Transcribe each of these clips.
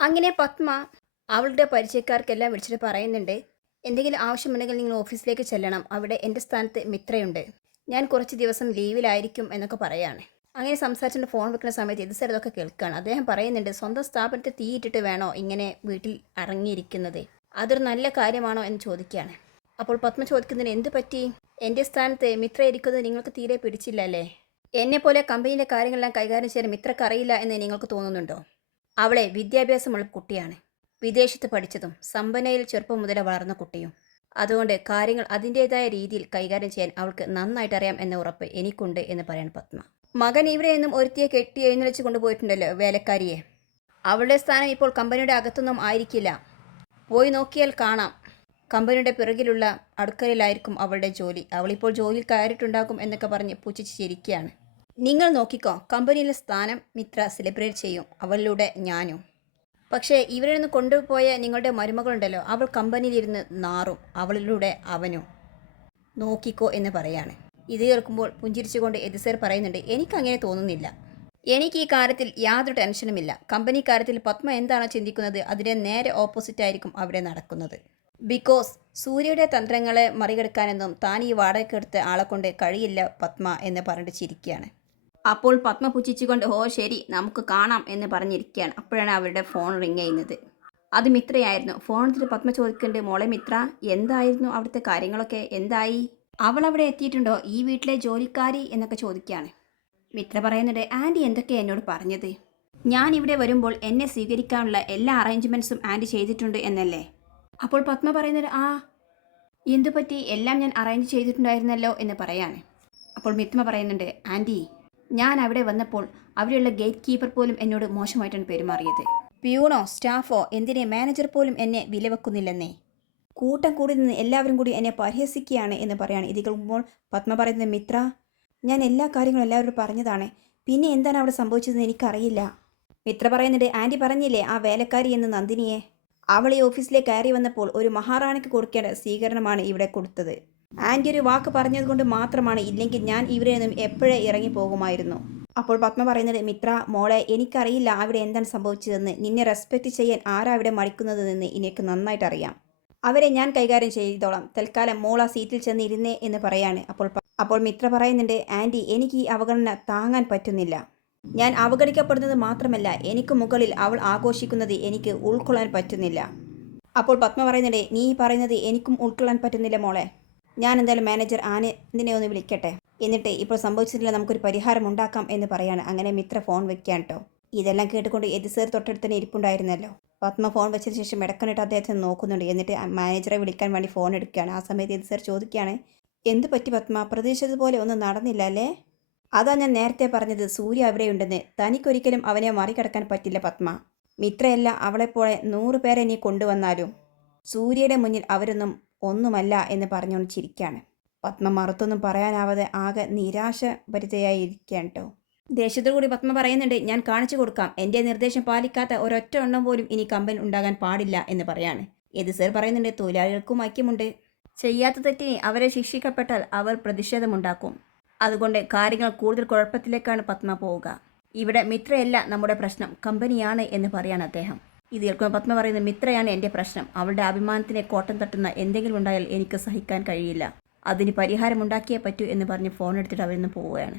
അങ്ങനെ പത്മ അവളുടെ പരിചയക്കാർക്കെല്ലാം വിളിച്ചിട്ട് പറയുന്നുണ്ട് എന്തെങ്കിലും ആവശ്യമുണ്ടെങ്കിൽ നിങ്ങൾ ഓഫീസിലേക്ക് ചെല്ലണം അവിടെ എന്റെ സ്ഥാനത്ത് മിത്രയുണ്ട് ഞാൻ കുറച്ച് ദിവസം ലീവിലായിരിക്കും എന്നൊക്കെ പറയാണ്. അങ്ങനെ സംസാരിച്ചിട്ട് ഫോൺ വെക്കുന്ന സമയത്ത് ഇത് സ്ഥലത്തൊക്കെ കേൾക്കുകയാണ്. അദ്ദേഹം പറയുന്നുണ്ട് സ്വന്തം സ്ഥാപനത്തെ തീയിട്ടിട്ട് വേണോ ഇങ്ങനെ വീട്ടിൽ ഇറങ്ങിയിരിക്കുന്നത് അതൊരു നല്ല കാര്യമാണോ എന്ന് ചോദിക്കുകയാണ്. അപ്പോൾ പത്മ ചോദിക്കുന്നതിന് എന്ത് പറ്റി? എന്റെ സ്ഥാനത്ത് മിത്ര ഇരിക്കുന്നത് നിങ്ങൾക്ക് തീരെ പിടിച്ചില്ല അല്ലേ എന്നെപ്പോലെ കമ്പനിയിലെ കാര്യങ്ങളെല്ലാം കൈകാര്യം ചെയ്യാൻ മിത്രക്ക് അറിയില്ല എന്ന് നിങ്ങൾക്ക് തോന്നുന്നുണ്ടോ? അവളെ വിദ്യാഭ്യാസമുള്ള കുട്ടിയാണ്. വിദേശത്ത് പഠിച്ചതും സമ്പന്നയിൽ ചെറുപ്പം മുതലേ വളർന്ന കുട്ടിയും. അതുകൊണ്ട് കാര്യങ്ങൾ അതിന്റേതായ രീതിയിൽ കൈകാര്യം ചെയ്യാൻ അവൾക്ക് നന്നായിട്ട് അറിയാം എന്ന ഉറപ്പ് എനിക്കുണ്ട് എന്ന് പറയാൻ പത്മ. മകൻ ഇവിടെ നിന്നും ഒരുത്തിയെ കെട്ടി എഴുന്നള്ളിച്ച് കൊണ്ടുപോയിട്ടുണ്ടല്ലോ വേലക്കാരിയെ. അവളുടെ സ്ഥാനം ഇപ്പോൾ കമ്പനിയുടെ അകത്തൊന്നും ആയിരിക്കില്ല. പോയി നോക്കിയാൽ കാണാം. കമ്പനിയുടെ പിറകിലുള്ള അടുക്കളയിലായിരിക്കും അവളുടെ ജോലി. അവളിപ്പോൾ ജോലിയിൽ കയറിയിട്ടുണ്ടാകും എന്നൊക്കെ പറഞ്ഞ് പുച്ഛിച്ച് ചിരിക്കുകയാണ് നിങ്ങൾ നോക്കിക്കോ കമ്പനിയിലെ സ്ഥാനം മിത്ര സെലിബ്രേറ്റ് ചെയ്യും അവളിലൂടെ ഞാനും. പക്ഷേ ഇവരിൽ നിന്ന് കൊണ്ടുപോയ നിങ്ങളുടെ മരുമകളുണ്ടല്ലോ അവൾ കമ്പനിയിലിരുന്ന് നാറും അവളിലൂടെ അവനും. നോക്കിക്കോ എന്ന് പറയാണ്. ഇത് കേൾക്കുമ്പോൾ പുഞ്ചിരിച്ചുകൊണ്ട് എതിസേർ പറയുന്നുണ്ട് എനിക്കങ്ങനെ തോന്നുന്നില്ല. എനിക്ക് ഈ കാര്യത്തിൽ യാതൊരു ടെൻഷനുമില്ല കമ്പനി കാര്യത്തിൽ പത്മ എന്താണോ ചിന്തിക്കുന്നത് അതിന്റെ നേരെ ഓപ്പോസിറ്റ് ആയിരിക്കും അവിടെ നടക്കുന്നത്. ബിക്കോസ് സൂര്യയുടെ തന്ത്രങ്ങളെ മറികടക്കാനെന്നും താൻ ഈ വാടകയ്ക്കെടുത്ത ആളെ കൊണ്ട് കഴിയില്ല പത്മ എന്ന് പറഞ്ഞിട്ട് ചിരിക്കുകയാണ്. അപ്പോൾ പത്മ പുച്ഛിച്ചുകൊണ്ട് ഓ ശരി നമുക്ക് കാണാം എന്ന് പറഞ്ഞിരിക്കുകയാണ് അപ്പോഴാണ് അവരുടെ ഫോൺ റിങ് ചെയ്യുന്നത്. അത് മിത്രയായിരുന്നു. എടുത്തിട്ട് പത്മ ചോദിക്കുന്നുണ്ട് മോളെ മിത്ര എന്തായിരുന്നു അവിടുത്തെ കാര്യങ്ങളൊക്കെ? എന്തായി? അവൾ അവിടെ എത്തിയിട്ടുണ്ടോ? ഈ വീട്ടിലെ ജോലിക്കാരി? എന്നൊക്കെ ചോദിക്കുകയാണ്. മിത്ര പറയുന്നുണ്ട് ആന്റി എന്തൊക്കെ എന്നോട് പറഞ്ഞത്? ഞാൻ ഇവിടെ വരുമ്പോൾ എന്നെ സ്വീകരിക്കാനുള്ള എല്ലാ അറേഞ്ച്മെന്റ്സും ആന്റി ചെയ്തിട്ടുണ്ട് എന്നല്ലേ? അപ്പോൾ പത്മ പറയുന്നത് ആ എന്തു പറ്റി എല്ലാം ഞാൻ അറേഞ്ച് ചെയ്തിട്ടുണ്ടായിരുന്നല്ലോ എന്ന് പറയാണ്. അപ്പോൾ മിത്മ പറയുന്നുണ്ട് ആന്റി ഞാൻ അവിടെ വന്നപ്പോൾ അവിടെയുള്ള ഗേറ്റ് കീപ്പർ പോലും എന്നോട് മോശമായിട്ടാണ് പെരുമാറിയത്. പ്യൂണോ സ്റ്റാഫോ എന്തിനെ മാനേജർ പോലും എന്നെ വിലവെക്കുന്നില്ലെന്നേ. കൂട്ടം കൂടി നിന്ന് എല്ലാവരും കൂടി എന്നെ പരിഹസിക്കുകയാണ് എന്ന് പറയാണ് ഇത് കേൾക്കുമ്പോൾ പത്മ പറയുന്നത് മിത്ര. ഞാൻ എല്ലാ കാര്യങ്ങളും എല്ലാവരോടും പറഞ്ഞതാണ്. പിന്നെ എന്താണ് അവിടെ സംഭവിച്ചതെന്ന് എനിക്കറിയില്ല. മിത്ര പറയുന്നുണ്ട് ആന്റി പറഞ്ഞില്ലേ ആ വേലക്കാരി എന്ന് നന്ദിനിയെ? അവൾ ഈ ഓഫീസിലേക്ക് കയറി വന്നപ്പോൾ ഒരു മഹാറാണിക്ക് കൊടുക്കേണ്ട സ്വീകരണമാണ് ഇവിടെ കൊടുത്തത്. ആന്റി ഒരു വാക്ക് പറഞ്ഞതുകൊണ്ട് മാത്രമാണ് ഇല്ലെങ്കിൽ ഞാൻ ഇവിടെ നിന്നും എപ്പോഴേ ഇറങ്ങി പോകുമായിരുന്നു അപ്പോൾ പത്മ പറയുന്നത് മിത്ര മോളെ എനിക്കറിയില്ല അവിടെ എന്താണ് സംഭവിച്ചതെന്ന്. നിന്നെ റെസ്പെക്റ്റ് ചെയ്യാൻ ആരാ അവിടെ മടിക്കുന്നതെന്ന് എനിക്ക് നന്നായിട്ട് അറിയാം. അവരെ ഞാൻ കൈകാര്യം ചെയ്തോളാം. തൽക്കാലം മോൾ ആ സീറ്റിൽ ചെന്ന് ഇരുന്നേ എന്ന് പറയാണ്. അപ്പോൾ അപ്പോൾ മിത്ര പറയുന്നുണ്ട് ആന്റി എനിക്ക് ഈ അവഗണന താങ്ങാൻ പറ്റുന്നില്ല. ഞാൻ അവഗണിക്കപ്പെടുന്നത് മാത്രമല്ല എനിക്ക് മുകളിൽ അവൾ ആഘോഷിക്കുന്നത് എനിക്ക് ഉൾക്കൊള്ളാൻ പറ്റുന്നില്ല. അപ്പോൾ പത്മ പറയുന്നുണ്ട് നീ പറയുന്നത് എനിക്കും ഉൾക്കൊള്ളാൻ പറ്റുന്നില്ല മോളെ. ഞാൻ എന്തായാലും മാനേജർ ആനന്ദിനെ ഒന്ന് വിളിക്കട്ടെ. എന്നിട്ട് ഇപ്പോൾ സംഭവിച്ചിട്ടില്ല നമുക്കൊരു പരിഹാരം ഉണ്ടാക്കാം എന്ന് പറയാണ്. അങ്ങനെ മിത്ര ഫോൺ വെക്കാൻ കേട്ടോ ഇതെല്ലാം കേട്ടുകൊണ്ട് എതിസേർ തൊട്ടടുത്ത് തന്നെ ഇരിപ്പുണ്ടായിരുന്നല്ലോ. പത്മ ഫോൺ വെച്ചതിന് ശേഷം ഇടക്കണിട്ട് അദ്ദേഹത്തെ നോക്കുന്നുണ്ട്. എന്നിട്ട് മാനേജറെ വിളിക്കാൻ വേണ്ടി ഫോൺ എടുക്കുകയാണ്. ആ സമയത്ത് എതിസേർ ചോദിക്കുകയാണ് എന്ത് പറ്റി പത്മ? പ്രതീക്ഷിച്ചതുപോലെ ഒന്നും നടന്നില്ല അല്ലേ? അതാ ഞാൻ നേരത്തെ പറഞ്ഞത് സൂര്യ അവിടെയുണ്ടെന്ന് തനിക്കൊരിക്കലും അവനെ മറികടക്കാൻ പറ്റില്ല പത്മ. മിത്രയല്ല അവളെപ്പോലെ നൂറ് പേരെ നീ കൊണ്ടുവന്നാലും. സൂര്യയുടെ മുന്നിൽ അവരൊന്നും ഒന്നുമല്ല എന്ന് പറഞ്ഞുകൊണ്ട് ചിരിക്കുകയാണ് പത്മ മറുത്തൊന്നും പറയാനാവാതെ ആകെ നിരാശഭരിതയായി ഇരിക്കുകയാണ് കേട്ടോ ദേഷ്യത്തോടു കൂടി പത്മ പറയുന്നുണ്ട് ഞാൻ കാണിച്ചു കൊടുക്കാം. എന്റെ നിർദ്ദേശം പാലിക്കാത്ത ഒരൊറ്റ എണ്ണം പോലും ഇനി കമ്പനി ഉണ്ടാകാൻ പാടില്ല എന്ന് പറയാണ്. എത് സർ പറയുന്നുണ്ട് തൊഴിലാളികൾക്കും ഐക്യമുണ്ട് ചെയ്യാത്ത തെറ്റിന് അവരെ ശിക്ഷിക്കപ്പെട്ടാൽ അവർ പ്രതിഷേധമുണ്ടാക്കും. അതുകൊണ്ട് കാര്യങ്ങൾ കൂടുതൽ കുഴപ്പത്തിലേക്കാണ് പത്മ പോവുക. ഇവിടെ മിത്രയല്ല നമ്മുടെ പ്രശ്നം. കമ്പനിയാണ് എന്ന് പറയാണ് അദ്ദേഹം. ഇത് കേൾക്കുമ്പോൾ പത്മ പറയുന്നത് മിത്രയാണ് എന്റെ പ്രശ്നം. അവളുടെ അഭിമാനത്തിനെ കോട്ടം തട്ടുന്ന എന്തെങ്കിലും ഉണ്ടായാൽ എനിക്ക് സഹിക്കാൻ കഴിയില്ല. അതിന് പരിഹാരമുണ്ടാക്കിയേ പറ്റൂ എന്ന് പറഞ്ഞ് ഫോൺ എടുത്തിട്ട് അവരിൽ നിന്ന് പോവുകയാണ്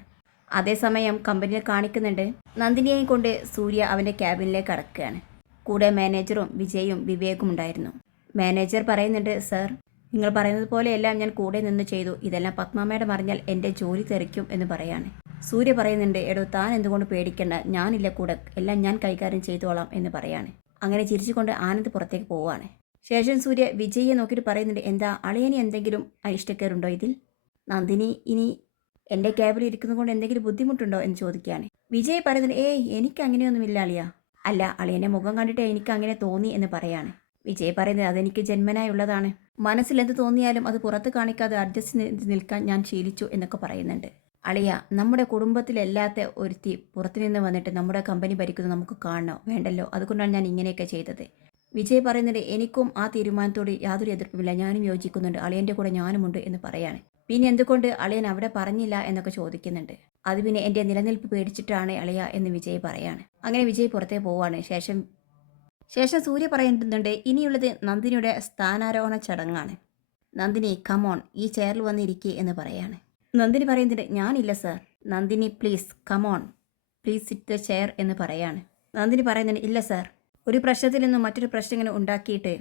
അതേസമയം കമ്പനിയിൽ കാണിക്കുന്നുണ്ട്. നന്ദിനിയെയും കൊണ്ട് സൂര്യ അവന്റെ ക്യാബിനിലേക്ക് അടക്കുകയാണ് കൂടെ മാനേജറും വിജയും വിവേകും ഉണ്ടായിരുന്നു. മാനേജർ പറയുന്നുണ്ട് സർ നിങ്ങൾ പറയുന്നത് പോലെയെല്ലാം ഞാൻ കൂടെ നിന്ന് ചെയ്തു. ഇതെല്ലാം പത്മാമ്മയുടെ അറിഞ്ഞാൽ എന്റെ ജോലി തെറിക്കും എന്ന് പറയാണ്. സൂര്യ പറയുന്നുണ്ട് എടോ താൻ എന്തുകൊണ്ട് പേടിക്കേണ്ട. ഞാനില്ല കൂടെ. എല്ലാം ഞാൻ കൈകാര്യം ചെയ്തോളാം എന്ന് പറയാണ്. അങ്ങനെ ചിരിച്ചുകൊണ്ട് ആനന്ദ് പുറത്തേക്ക് പോവുകയാണ്. ശേഷം സൂര്യ വിജയിയെ നോക്കിയിട്ട് പറയുന്നുണ്ട് എന്താ അളിയന് എന്തെങ്കിലും ഇഷ്ടക്കേറുണ്ടോ ഇതിൽ? നന്ദിനി ഇനി എന്റെ ക്യാബിൽ ഇരിക്കുന്നത് കൊണ്ട് എന്തെങ്കിലും ബുദ്ധിമുട്ടുണ്ടോ? എന്ന് ചോദിക്കുകയാണ്. വിജയ് പറയുന്നത് ഏയ് എനിക്ക് അങ്ങനെയൊന്നുമില്ല അളിയ. അല്ല അളിയന്റെ മുഖം കണ്ടിട്ട് എനിക്ക് അങ്ങനെ തോന്നി എന്ന് പറയാണ്. വിജയ് പറയുന്നത് അതെനിക്ക് ജന്മനായുള്ളതാണ് മനസ്സിൽ എന്ത് തോന്നിയാലും അത് പുറത്ത് കാണിക്കാതെ അഡ്ജസ്റ്റ് നിൽക്കാൻ ഞാൻ ശീലിച്ചു എന്നൊക്കെ പറയുന്നുണ്ട്. അളിയ നമ്മുടെ കുടുംബത്തിലല്ലാത്ത ഒരുത്തി പുറത്തുനിന്ന് വന്നിട്ട് നമ്മുടെ കമ്പനി ഭരിക്കുന്നത് നമുക്ക് കാണണോ? വേണ്ടല്ലോ. അതുകൊണ്ടാണ് ഞാൻ ഇങ്ങനെയൊക്കെ ചെയ്തത്. വിജയ് പറയുന്നുണ്ട് എനിക്കും ആ തീരുമാനത്തോട് യാതൊരു എതിർപ്പുമില്ല. ഞാനും യോജിക്കുന്നുണ്ട്. അളിയന്റെ കൂടെ ഞാനുമുണ്ട് എന്ന് പറയാണ്. പിന്നെ എന്തുകൊണ്ട് അളിയൻ അവിടെ പറഞ്ഞില്ല എന്നൊക്കെ ചോദിക്കുന്നുണ്ട്. അത് പിന്നെ എന്റെ നിലനിൽപ്പ് പേടിച്ചിട്ടാണ് അളിയ എന്ന് വിജയ് പറയാണ്. അങ്ങനെ വിജയ് പുറത്തേ പോവാണ്. ശേഷം ശേഷം സൂര്യ പറയുന്നുണ്ട് ഇനിയുള്ളത് നന്ദിനിയുടെ സ്ഥാനാരോഹണ ചടങ്ങാണ്. നന്ദിനി കമോൺ ഈ ചെയറിൽ വന്നിരിക്കേ എന്ന് പറയാണ്. നന്ദിനി പറയുന്നുണ്ട് ഞാനില്ല sir. Nandini please come on. Please sit the chair എന്ന് പറയാണ്. നന്ദിനി പറയുന്നുണ്ട് ഇല്ല സർ. ഒരു പ്രശ്നത്തിൽ നിന്നും മറ്റൊരു പ്രശ്നം ഇങ്ങനെ ഉണ്ടാക്കിയിട്ട്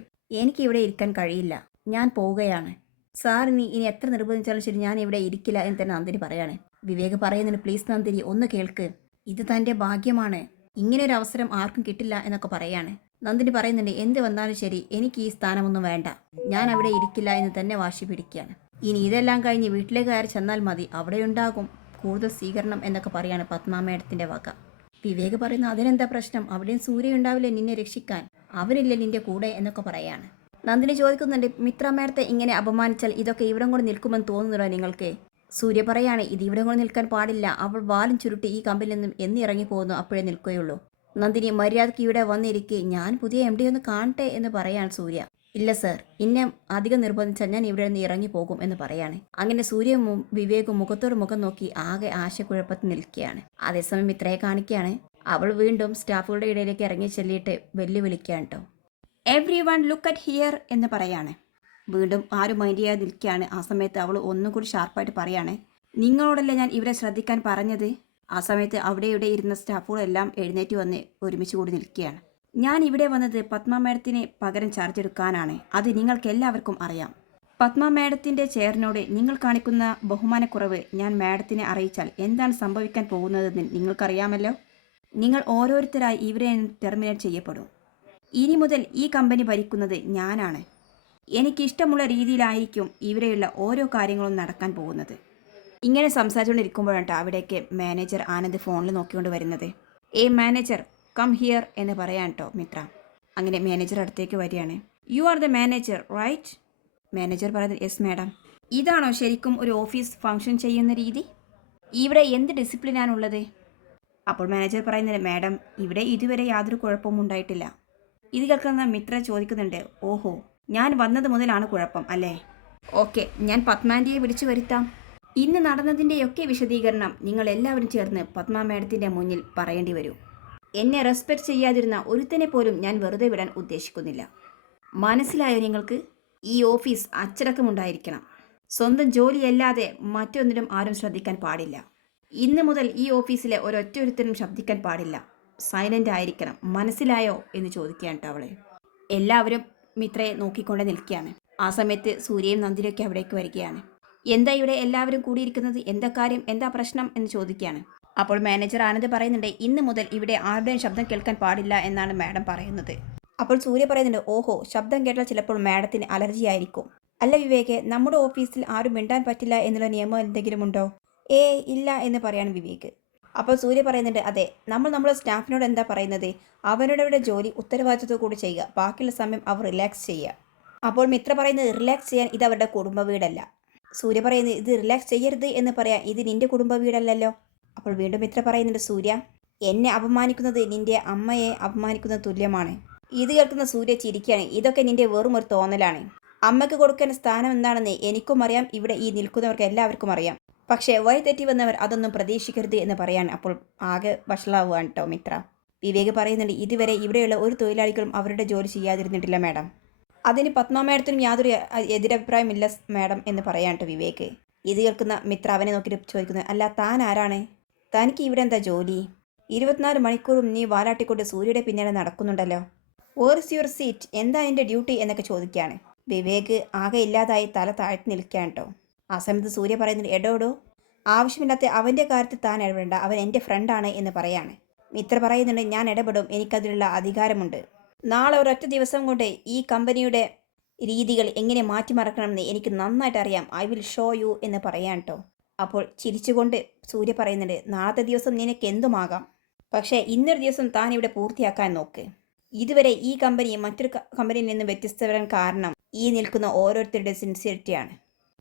എനിക്ക് ഇവിടെ ഇരിക്കാൻ കഴിയില്ല. ഞാൻ പോവുകയാണ്. സാർ നീ ഇനി എത്ര നിർബന്ധിച്ചാലും ശരി ഞാൻ ഇവിടെ ഇരിക്കില്ല എന്ന് തന്നെ നന്ദിനി പറയാണ്. വിവേക് പറയുന്നുണ്ട് പ്ലീസ് നന്ദിനി ഒന്ന് കേൾക്ക്. ഇത് തന്റെ ഭാഗ്യമാണ്. ഇങ്ങനെ ഒരു അവസരം ആർക്കും കിട്ടില്ല എന്നൊക്കെ പറയാണ്. നന്ദിനി പറയുന്നുണ്ട് എന്ത് വന്നാലും ശരി എനിക്ക് ഈ സ്ഥാനമൊന്നും വേണ്ട. ഞാൻ അവിടെ ഇരിക്കില്ല എന്ന് തന്നെ വാശി പിടിക്കുകയാണ്. ഇനി ഇതെല്ലാം കഴിഞ്ഞ് വീട്ടിലേക്ക് കയറി ചെന്നാൽ മതി. അവിടെ ഉണ്ടാകും കൂടുതൽ സ്വീകരണം എന്നൊക്കെ പറയാണ് പത്മാമേടത്തിന്റെ വക. വിവേക് പറയുന്ന അതിനെന്താ പ്രശ്നം? അവിടെയും സൂര്യ ഉണ്ടാവില്ലേ നിന്നെ രക്ഷിക്കാൻ? അവരില്ല നിന്റെ കൂടെ? എന്നൊക്കെ പറയാണ്. നന്ദിനി ചോദിക്കുന്നുണ്ട് മിത്രമേടത്തെ ഇങ്ങനെ അപമാനിച്ചാൽ ഇതൊക്കെ ഇവിടം കൊണ്ട് നിൽക്കുമെന്ന് തോന്നുന്നുണ്ടോ നിങ്ങൾക്ക്? സൂര്യ പറയാണ് ഇത് ഇവിടെ കൊണ്ട് നിൽക്കാൻ പാടില്ല. അവൾ വാലും ചുരുട്ടി ഈ കമ്പിൽ നിന്നും എന്നിറങ്ങി പോകുന്നു അപ്പോഴേ നിൽക്കുകയുള്ളൂ. നന്ദിനി മര്യാദയ്ക്ക് ഇവിടെ വന്നിരിക്കെ. ഞാൻ പുതിയ എം ഡി ഒന്ന് കാണട്ടെ എന്ന് പറയാണ് സൂര്യ. ഇല്ല സർ. ഇന്നെ അധികം നിർബന്ധിച്ചാൽ ഞാൻ ഇവിടെ നിന്ന് ഇറങ്ങി പോകും എന്ന് പറയാണ്. അങ്ങനെ സൂര്യ വിവേകും മുഖത്തോട് മുഖം നോക്കി ആകെ ആശയക്കുഴപ്പത്തിൽ നിൽക്കുകയാണ്. അതേസമയം ഇത്രയെ കാണിക്കുകയാണ്. അവൾ വീണ്ടും സ്റ്റാഫുകളുടെ ഇടയിലേക്ക് ഇറങ്ങി ചെല്ലിയിട്ട് വെല്ലുവിളിക്കുകയാണ് കേട്ടോ everyone look at here എന്ന് പറയാണ്. വീണ്ടും ആരും മൈൻഡ് ചെയ്യാതെ നിൽക്കുകയാണ്. ആ സമയത്ത് അവൾ ഒന്നും കൂടി ഷാർപ്പായിട്ട് പറയാണ്. നിങ്ങളോടല്ലേ ഞാൻ ഇവരെ ശ്രദ്ധിക്കാൻ പറഞ്ഞത്? ആ സമയത്ത് അവിടെ ഇവിടെ ഇരുന്ന സ്റ്റാഫുകളെല്ലാം എഴുന്നേറ്റ് വന്ന് ഒരുമിച്ച് കൂടി നിൽക്കുകയാണ്. ഞാൻ ഇവിടെ വന്നത് പത്മ മേഡത്തിന് പകരം ചാർജ് എടുക്കാനാണ്. അത് നിങ്ങൾക്ക് എല്ലാവർക്കും അറിയാം. പത്മ മേഡത്തിന്റെ ചെയറിനോട് നിങ്ങൾ കാണിക്കുന്ന ബഹുമാനക്കുറവ് ഞാൻ മേഡത്തിനെ അറിയിച്ചാൽ എന്താണ് സംഭവിക്കാൻ പോകുന്നതെന്ന് നിങ്ങൾക്കറിയാമല്ലോ? നിങ്ങൾ ഓരോരുത്തരായി ഇവരെ ടെർമിനേറ്റ് ചെയ്യപ്പെടും. ഇനി മുതൽ ഈ കമ്പനി ഭരിക്കുന്നത് ഞാനാണ്. എനിക്കിഷ്ടമുള്ള രീതിയിലായിരിക്കും ഇവിടെയുള്ള ഓരോ കാര്യങ്ങളും നടക്കാൻ പോകുന്നത്. ഇങ്ങനെ സംസാരിച്ചുകൊണ്ടിരിക്കുമ്പോഴാണ് അവിടേക്ക് മാനേജർ ആനന്ദ് ഫോണിൽ നോക്കിക്കൊണ്ട് വരുന്നത്. ഏ മാനേജർ കം ഹിയർ എന്ന് പറയാൻ കേട്ടോ മിത്ര. അങ്ങനെ മാനേജർ അടുത്തേക്ക് വരികയാണ്. You are the manager right manager പറയുന്നത് യെസ് മാഡം ഇതാണോ ശരിക്കും ഒരു ഓഫീസ് ഫംഗ്ഷൻ ചെയ്യുന്ന രീതി? ഇവിടെ എന്ത് ഡിസിപ്ലിനാണുള്ളത് അപ്പോൾ മാനേജർ പറയുന്നത് മാഡം ഇവിടെ ഇതുവരെ യാതൊരു കുഴപ്പവും ഉണ്ടായിട്ടില്ല. ഇത് കേൾക്കുന്ന മിത്ര ചോദിക്കുന്നുണ്ട് ഓഹോ ഞാൻ വന്നത് മുതലാണ് കുഴപ്പം അല്ലേ? ഓക്കെ ഞാൻ പത്മാന്റെയെ വിളിച്ചു വരുത്താം. ഇന്ന് നടന്നതിന്റെയൊക്കെ വിശദീകരണം നിങ്ങൾ എല്ലാവരും ചേർന്ന് പത്മ മാഡത്തിന്റെ മുന്നിൽ പറയേണ്ടി വരും. എന്നെ റെസ്പെക്റ്റ് ചെയ്യാതിരുന്ന ഒരുത്തനെ പോലും ഞാൻ വെറുതെ വിടാൻ ഉദ്ദേശിക്കുന്നില്ല. മനസ്സിലായ നിങ്ങൾക്ക്? ഈ ഓഫീസ് അച്ചടക്കമുണ്ടായിരിക്കണം. സ്വന്തം ജോലിയല്ലാതെ മറ്റൊന്നിനും ആരും ശ്രദ്ധിക്കാൻ പാടില്ല. ഇന്ന് മുതൽ ഈ ഓഫീസിലെ ഒരൊറ്റൊരുത്തനും ശബ്ദിക്കാൻ പാടില്ല. സൈലന്റ് ആയിരിക്കണം മനസ്സിലായോ എന്ന് ചോദിക്കുകയാണ് കേട്ടോ അവളെ. എല്ലാവരും മിത്രയെ നോക്കിക്കൊണ്ട് നിൽക്കുകയാണ്. ആ സമയത്ത് സൂര്യയും നന്ദിനിയൊക്കെ അവിടേക്ക് വരികയാണ്. എന്താ ഇവിടെ എല്ലാവരും കൂടിയിരിക്കുന്നത്? എന്താ കാര്യം? എന്താ പ്രശ്നം? എന്ന് ചോദിക്കുകയാണ്. അപ്പോൾ മാനേജർ ആനന്ദ് പറയുന്നുണ്ട് ഇന്ന് മുതൽ ഇവിടെ ആരുടെയും ശബ്ദം കേൾക്കാൻ പാടില്ല എന്നാണ് മാഡം പറയുന്നത്. അപ്പോൾ സൂര്യ പറയുന്നുണ്ട് ഓഹോ ശബ്ദം കേട്ടാൽ ചിലപ്പോൾ മാഡത്തിന് അലർജി ആയിരിക്കും. അല്ല വിവേക് നമ്മുടെ ഓഫീസിൽ ആരും മിണ്ടാൻ പറ്റില്ല എന്നുള്ള നിയമം എന്തെങ്കിലും ഉണ്ടോ? ഏ ഇല്ല എന്ന് പറയാണ് വിവേക്. അപ്പോൾ സൂര്യ പറയുന്നുണ്ട് അതെ നമ്മൾ നമ്മുടെ സ്റ്റാഫിനോട് എന്താ പറയുന്നത്? അവരുടെ ജോലി ഉത്തരവാദിത്വത്തോടു കൂടി ചെയ്യുക ബാക്കിയുള്ള സമയം അവർ റിലാക്സ് ചെയ്യുക. അപ്പോൾ മിത്ര പറയുന്നത് റിലാക്സ് ചെയ്യാൻ ഇത് അവരുടെ കുടുംബ വീടല്ല. സൂര്യ പറയുന്നത് ഇത് റിലാക്സ് ചെയ്യരുത് എന്ന് പറയാം ഇത് നിന്റെ കുടുംബ വീടല്ലല്ലോ? അപ്പോൾ വീണ്ടും മിത്ര പറയുന്നുണ്ട് സൂര്യ. എന്നെ അപമാനിക്കുന്നത് നിന്റെ അമ്മയെ അപമാനിക്കുന്ന തുല്യമാണ്. ഇത് കേൾക്കുന്ന സൂര്യ ചിരിക്കുകയാണ്. ഇതൊക്കെ നിന്റെ വെറും ഒരു തോന്നലാണ്. അമ്മയ്ക്ക് കൊടുക്കേണ്ട സ്ഥാനം എന്താണെന്ന് എനിക്കും അറിയാം. ഇവിടെ ഈ നിൽക്കുന്നവർക്ക് എല്ലാവർക്കും അറിയാം. പക്ഷേ വഴി തെറ്റി വന്നവർ അതൊന്നും പ്രതീക്ഷിക്കരുത് എന്ന് പറയാൻ അപ്പോൾ ആകെ വഷളാവുകയാണ് കേട്ടോ മിത്ര. വിവേക് പറയുന്നുണ്ട് ഇതുവരെ ഇവിടെയുള്ള ഒരു തൊഴിലാളികളും അവരുടെ ജോലി ചെയ്യാതിരുന്നിട്ടില്ല മാഡം. അതിന് പത്മ മാഡത്തിനും യാതൊരു എതിരഭിപ്രായമില്ല മാഡം എന്ന് പറയാൻ കേട്ടോ വിവേക്. ഇത് കേൾക്കുന്ന മിത്ര അവനെ നോക്കിയിട്ട് ചോദിക്കുന്നത് അല്ല താൻ ആരാണ്? തനിക്ക് ഇവിടെ എന്താ ജോലി? ഇരുപത്തിനാല് മണിക്കൂറും നീ വാലാട്ടിക്കൊണ്ട് സൂര്യയുടെ പിന്നാലെ നടക്കുന്നുണ്ടല്ലോ. വേർസ് യുവർ സീറ്റ് എന്താ എന്റെ ഡ്യൂട്ടി എന്നൊക്കെ ചോദിക്കുകയാണ് വിവേക് ആകെ ഇല്ലാതായി തല താഴ്ത്തി നിൽക്കുകയാണ് കേട്ടോ. ആ സമയത്ത് സൂര്യ പറയുന്നത് എടോടോ ആവശ്യമില്ലാത്ത അവന്റെ കാര്യത്തിൽ താൻ ഇടപെടേണ്ട. അവൻ എന്റെ ഫ്രണ്ടാണ് എന്ന് പറയാണ്. മിത്ര പറയുന്നുണ്ട് ഞാൻ ഇടപെടും. എനിക്കതിനുള്ള അധികാരമുണ്ട്. നാളെ ഒരൊറ്റ ദിവസം കൊണ്ട് ഈ കമ്പനിയുടെ രീതികൾ എങ്ങനെ മാറ്റിമറക്കണമെന്ന് എനിക്ക് നന്നായിട്ട് അറിയാം. ഐ വിൽ ഷോ യു എന്ന് പറയാൻ കേട്ടോ. അപ്പോൾ ചിരിച്ചുകൊണ്ട് സൂര്യ പറയുന്നുണ്ട് നാളത്തെ ദിവസം നിനക്ക് എന്തുമാകാം പക്ഷേ ഇന്നൊരു ദിവസം താൻ ഇവിടെ പൂർത്തിയാക്കാൻ നോക്ക്. ഇതുവരെ ഈ കമ്പനി മറ്റൊരു കമ്പനിയിൽ നിന്ന് വ്യത്യസ്ത വരാൻ കാരണം ഈ നിൽക്കുന്ന ഓരോരുത്തരുടെ സിൻസിയറിറ്റിയാണ്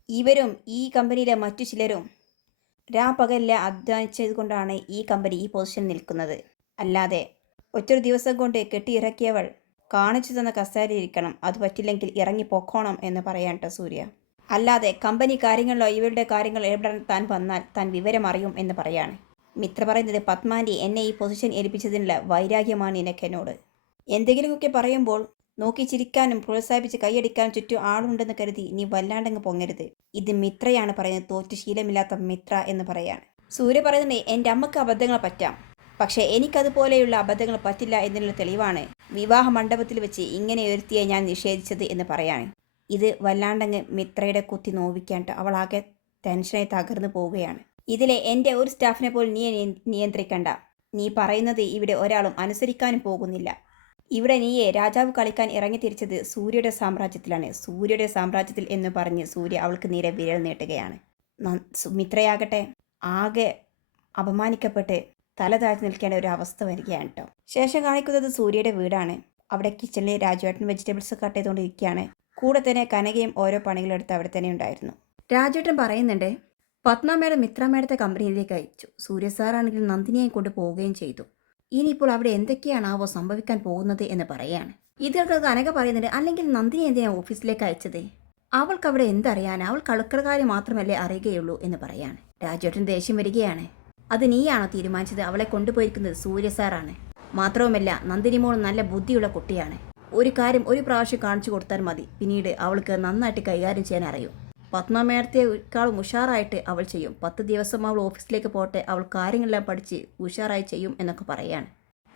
ഇവരും ഈ കമ്പനിയിലെ മറ്റു ചിലരും രാപ്പകലിലെ അധ്വാനിച്ചത് കൊണ്ടാണ് ഈ കമ്പനി ഈ പൊസിഷനിൽ നിൽക്കുന്നത്. അല്ലാതെ ഒറ്റൊരു ദിവസം കൊണ്ട് കെട്ടിയിറക്കിയവൾ കാണിച്ചു തന്ന കസേരയിരിക്കണം അത് പറ്റില്ലെങ്കിൽ ഇറങ്ങി പൊക്കോണം എന്ന് പറയാൻ സൂര്യ. അല്ലാതെ കമ്പനി കാര്യങ്ങളിലോ ഇവരുടെ കാര്യങ്ങൾ ഇടപെടാൻ താൻ വന്നാൽ താൻ വിവരം അറിയും എന്ന് പറയാണ്. മിത്ര പറയുന്നത് പത്മാന്റെ എന്നെ ഈ പൊസിഷൻ ഏൽപ്പിച്ചതിനുള്ള വൈരാഗ്യമാണ് നിനക്ക് എന്നോട് എന്തെങ്കിലുമൊക്കെ പറയുമ്പോൾ നോക്കി ചിരിക്കാനും പ്രോത്സാഹിപ്പിച്ച് കൈയടിക്കാനും ചുറ്റും ആളുണ്ടെന്ന് കരുതി നീ വല്ലാണ്ടങ്ങ് പൊങ്ങരുത്. ഇത് മിത്രയാണ് പറയുന്നത് തോറ്റു ശീലമില്ലാത്ത മിത്ര എന്ന് പറയാണ്. സൂര്യ പറയുന്നത് എന്റെ അമ്മയ്ക്ക് അബദ്ധങ്ങൾ പറ്റാം. പക്ഷേ എനിക്കതുപോലെയുള്ള അബദ്ധങ്ങൾ പറ്റില്ല എന്നുള്ള തെളിവാണ് വിവാഹ മണ്ഡപത്തിൽ വെച്ച് ഇങ്ങനെ ഒരുത്തിയെ ഞാൻ നിഷേധിച്ചത് എന്ന് പറയാണ്. ഇത് വല്ലാണ്ടങ്ങ് മിത്രയുടെ കുത്തി നോവിക്കാണ്ട് അവളാകെ ടെൻഷനായി തകർന്നു പോവുകയാണ്. ഇതിലെ എന്റെ ഒരു സ്റ്റാഫിനെ പോലും നീ നിയന്ത്രിക്കണ്ട. നീ പറയുന്നത് ഇവിടെ ഒരാളും അനുസരിക്കാനും പോകുന്നില്ല. ഇവിടെ നീയെ രാജാവ് കളിക്കാൻ ഇറങ്ങി തിരിച്ചത് സൂര്യയുടെ സാമ്രാജ്യത്തിലാണ്. സൂര്യയുടെ സാമ്രാജ്യത്തിൽ എന്ന് പറഞ്ഞ് സൂര്യ അവൾക്ക് നേരെ വിരൽ നീട്ടുകയാണ്. മിത്രയാകട്ടെ. ആകെ അപമാനിക്കപ്പെട്ട് തല താഴ്ത്തി നിൽക്കേണ്ട ഒരു അവസ്ഥ വരികയാണ് കേട്ടോ ശേഷം കാണിക്കുന്നത് സൂര്യയുടെ വീടാണ്. അവിടെ കിച്ചണിൽ രാജുവേട്ടൻ വെജിറ്റബിൾസ് കട്ട് ചെയ്തുകൊണ്ടിരിക്കുകയാണ് കൂടെ തന്നെ കനകയും ഓരോ പണികളെടുത്ത് അവിടെ തന്നെ ഉണ്ടായിരുന്നു. രാജേട്ടൻ പറയുന്നുണ്ട് പത്മ മിത്രാമേടത്തെ കമ്പനിയിലേക്ക് അയച്ചു. സൂര്യ സാറാണെങ്കിൽ നന്ദിനിയെ കൊണ്ട് പോവുകയും ചെയ്തു. ഇനിയിപ്പോൾ അവിടെ എന്തൊക്കെയാണാവോ സംഭവിക്കാൻ പോകുന്നത് എന്ന് പറയാണ്. ഇതൊക്കെ കനക പറയുന്നുണ്ട് അല്ലെങ്കിൽ നന്ദിനി എന്തിനാണ് ഓഫീസിലേക്ക് അയച്ചത്? അവൾക്ക് അവിടെ എന്തറിയാൻ അവൾ കളുക്കടക്കാരി മാത്രമല്ലേ അറിയുകയുള്ളൂ എന്ന് പറയാണ്. രാജേട്ടൻ ദേഷ്യം വരികയാണ്. അത് നീയാണോ തീരുമാനിച്ചത്? അവളെ കൊണ്ടുപോയിരിക്കുന്നത് സൂര്യ സാറാണ് മാത്രവുമല്ല നന്ദിനി മോൾ നല്ല ബുദ്ധിയുള്ള കുട്ടിയാണ്. ഒരു കാര്യം ഒരു പ്രാവശ്യം കാണിച്ചു കൊടുത്താൽ മതി. പിന്നീട് അവൾക്ക് നന്നായിട്ട് കൈകാര്യം ചെയ്യാൻ അറിയും. പത്മമേടത്തെ മേഡത്തെക്കാളും ഉഷാറായിട്ട് അവൾ ചെയ്യും. പത്ത് ദിവസം അവൾ ഓഫീസിലേക്ക് പോട്ടെ അവൾ കാര്യങ്ങളെല്ലാം പഠിച്ച് ഉഷാറായി ചെയ്യും എന്നൊക്കെ പറയാണ്.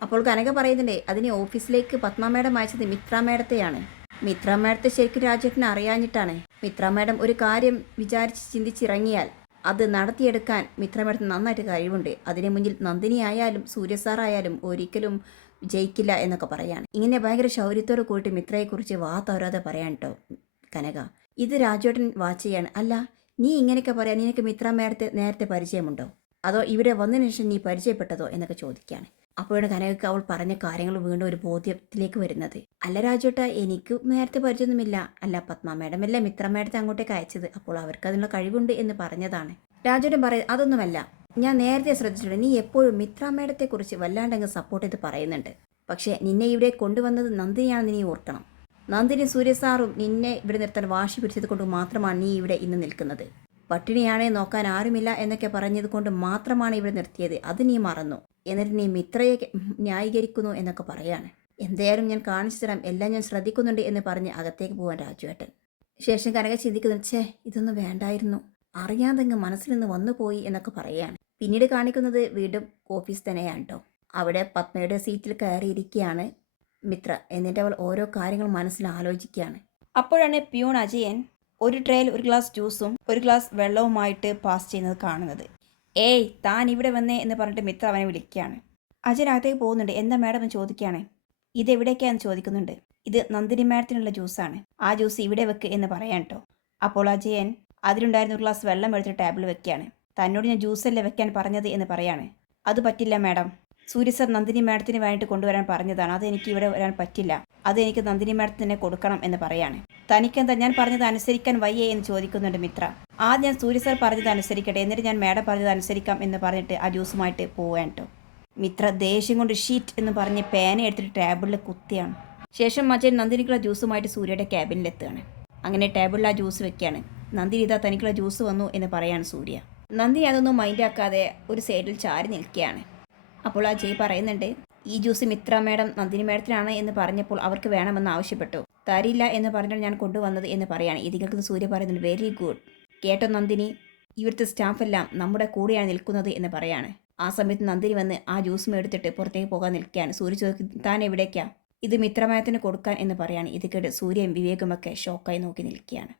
അപ്പോൾ കനക പറയുന്നുണ്ട് അതിനെ ഓഫീസിലേക്ക് പത്മ മേഡം അയച്ചത് മിത്ര മേഡത്തെയാണ് മേഡത്തെ ശരിക്കും രാജേട്ടനെ അറിയാഞ്ഞിട്ടാണ്. മിത്ര മേഡം ഒരു കാര്യം വിചാരിച്ച് ചിന്തിച്ചിറങ്ങിയാൽ അത് നടത്തിയെടുക്കാൻ മിത്ര മേഡത്തിന് നന്നായിട്ട് കഴിവുണ്ട്. അതിനു മുന്നിൽ നന്ദിനി ആയാലും സൂര്യസാറായാലും ഒരിക്കലും ജയിക്കില്ല എന്നൊക്കെ പറയാണ്. ഇങ്ങനെ ഭയങ്കര ശൗര്യത്തോട് കൂട്ടി മിത്രയെക്കുറിച്ച് വാ തോരാതെ പറയാൻ കേട്ടോ കനക. ഇത് രാജേട്ടൻ വാച്ച് ചെയ്യാണ്. അല്ല നീ ഇങ്ങനെയൊക്കെ പറയാൻ നിനക്ക് മിത്ര നേരത്തെ നേരത്തെ പരിചയമുണ്ടോ? അതോ ഇവിടെ വന്നതിന് ശേഷം നീ പരിചയപ്പെട്ടതോ എന്നൊക്കെ ചോദിക്കുകയാണ് അപ്പോഴാണ് കനകക്ക് അവൾ പറഞ്ഞ കാര്യങ്ങൾ വീണ്ടും ഒരു ബോധ്യത്തിലേക്ക് വരുന്നത്. അല്ല രാജേട്ട എനിക്ക് നേരത്തെ പരിചയമൊന്നുമില്ല. അല്ല പത്മ മേഡം അല്ല മിത്ര മേഡത്തെ അങ്ങോട്ടേക്ക് അയച്ചത്? അപ്പോൾ അവർക്ക് അതിനുള്ള കഴിവുണ്ട് എന്ന് പറഞ്ഞതാണ്. രാജേട്ടൻ പറയും അതൊന്നുമല്ല. ഞാൻ നേരത്തെ ശ്രദ്ധിച്ചിട്ടുണ്ട്. നീ എപ്പോഴും മിത്ര മേഡത്തെക്കുറിച്ച് വല്ലാണ്ടങ്ങ് സപ്പോർട്ട് ചെയ്ത് പറയുന്നുണ്ട്. പക്ഷേ നിന്നെ ഇവിടെ കൊണ്ടുവന്നത് നന്ദിനിയാണെന്ന് നീ ഓർക്കണം. നന്ദിനി സൂര്യസാറും നിന്നെ ഇവിടെ നിർത്താൻ വാശി പിടിച്ചത് കൊണ്ട് മാത്രമാണ് നീ ഇവിടെ ഇന്ന് നിൽക്കുന്നത്. പട്ടിണിയാണേ നോക്കാൻ ആരുമില്ല എന്നൊക്കെ പറഞ്ഞത് കൊണ്ട് മാത്രമാണ് ഇവിടെ നിർത്തിയത്. അത് നീ മറന്നു. എന്നിട്ട് നീ മിത്രയെ ന്യായീകരിക്കുന്നു എന്നൊക്കെ പറയാണ്. എന്തായാലും ഞാൻ കാണിച്ചു തരാം. എല്ലാം ഞാൻ ശ്രദ്ധിക്കുന്നുണ്ട് എന്ന് പറഞ്ഞ് അകത്തേക്ക് പോകാൻ രാജുവേട്ടൻ. ശേഷം കനക ചിന്തിക്കുന്നു ഛേ ഇതൊന്നും വേണ്ടായിരുന്നു. അറിയാതെങ്ങ് മനസ്സിൽ നിന്ന് വന്നുപോയി എന്നൊക്കെ പറയാണ്. പിന്നീട് കാണിക്കുന്നത് വീണ്ടും ഓഫീസ് തന്നെയാണ് കേട്ടോ അവിടെ പത്മയുടെ സീറ്റിൽ കയറിയിരിക്കുകയാണ് മിത്ര. എന്നിട്ട് അവൾ ഓരോ കാര്യങ്ങൾ മനസ്സിൽ ആലോചിക്കുകയാണ്. അപ്പോഴാണ് പ്യൂൺ അജയൻ ഒരു ട്രേയിൽ ഒരു ഗ്ലാസ് ജ്യൂസും ഒരു ഗ്ലാസ് വെള്ളവുമായിട്ട് പാസ് ചെയ്യുന്നത് കാണുന്നത്. ഏയ് താൻ ഇവിടെ വന്നേ എന്ന് പറഞ്ഞിട്ട് മിത്ര അവനെ വിളിക്കുകയാണ്. അജയൻ അകത്തേക്ക് പോകുന്നുണ്ട്. എന്താ മാഡം എന്ന് ചോദിക്കുകയാണ്. ഇത് എവിടേക്കാന്ന് ചോദിക്കുന്നുണ്ട്. ഇത് നന്ദിനി മാഡത്തിനുള്ള ജ്യൂസാണ്. ആ ജ്യൂസ് ഇവിടെ വെക്ക് എന്ന് പറയാൻ കേട്ടോ അപ്പോൾ അജയൻ അതിലുണ്ടായിരുന്ന ഒരു ഗ്ലാസ് വെള്ളം എടുത്തിട്ട് ടേബിൾ വെക്കുകയാണ്. തന്നോട് ഞാൻ ജ്യൂസല്ലേ വെക്കാൻ പറഞ്ഞത് എന്ന് പറയാണ്. അത് പറ്റില്ല മാഡം. സൂര്യ സർ നന്ദിനി മാഡത്തിന് വേണ്ടിയിട്ട് കൊണ്ടുവരാൻ പറഞ്ഞതാണ്. അത് എനിക്ക് ഇവിടെ വരാൻ പറ്റില്ല. അത് എനിക്ക് നന്ദിനി മാഡത്തിന് കൊടുക്കണം എന്ന് പറയാണ്. തനിക്കെന്താ ഞാൻ പറഞ്ഞത് അനുസരിക്കാൻ വയ്യേ എന്ന് ചോദിക്കുന്നുണ്ട് മിത്ര. ആ ഞാൻ സൂര്യ സർ പറഞ്ഞത് അനുസരിക്കട്ടെ. എന്നിട്ട് ഞാൻ മാഡം പറഞ്ഞത് അനുസരിക്കാം എന്ന് പറഞ്ഞിട്ട് ആ ജ്യൂസുമായിട്ട് പോവാൻ കേട്ടോ മിത്ര ദേഷ്യം കൊണ്ട് ഷീറ്റ് എന്ന് പറഞ്ഞ് പേന എടുത്തിട്ട് ടേബിളിൽ കുത്തിയാണ്. ശേഷം മച്ചൻ നന്ദിനിക്കുള്ള ജ്യൂസുമായിട്ട് സൂര്യയുടെ ക്യാബിനിലെത്തുകയാണ്. അങ്ങനെ ടേബിളിൽ ആ ജ്യൂസ് വെക്കുകയാണ്. നന്ദിനി ഇതാ തനിക്കുള്ള ജ്യൂസ് വന്നു എന്ന് പറയാണ് സൂര്യ. നന്ദിനി അതൊന്നും മൈൻഡാക്കാതെ ഒരു സൈഡിൽ ചാരി നിൽക്കുകയാണ്. അപ്പോൾ ആ ജയ് പറയുന്നുണ്ട് ഈ ജ്യൂസ് മിത്ര മേഡം നന്ദിനി മേഡത്തിനാണ് എന്ന് പറഞ്ഞപ്പോൾ അവർക്ക് വേണമെന്ന് ആവശ്യപ്പെട്ടു. തരില്ല എന്ന് പറഞ്ഞാൽ ഞാൻ കൊണ്ടുവന്നത് എന്ന് പറയാണ്. ഇത് കേൾക്കുന്ന സൂര്യ പറയുന്നുണ്ട് വെരി ഗുഡ് കേട്ടോ നന്ദിനി. ഇവിടുത്തെ സ്റ്റാഫെല്ലാം നമ്മുടെ കൂടെയാണ് നിൽക്കുന്നത് എന്ന് പറയാണ്. ആ സമയത്ത് നന്ദിനി വന്ന് ആ ജ്യൂസ് എടുത്തിട്ട് പുറത്തേക്ക് പോകാൻ നിൽക്കുകയാണ്. സൂര്യ ചോദിക്കും താൻ എവിടേക്കാ? ഇത് മിത്രമയത്തിന് കൊടുക്കാൻ എന്ന് പറയാണ്. ഇത് കേട്ട് സൂര്യൻ വിവേകമൊക്കെ ഷോക്കായി നോക്കി നിൽക്കുകയാണ്.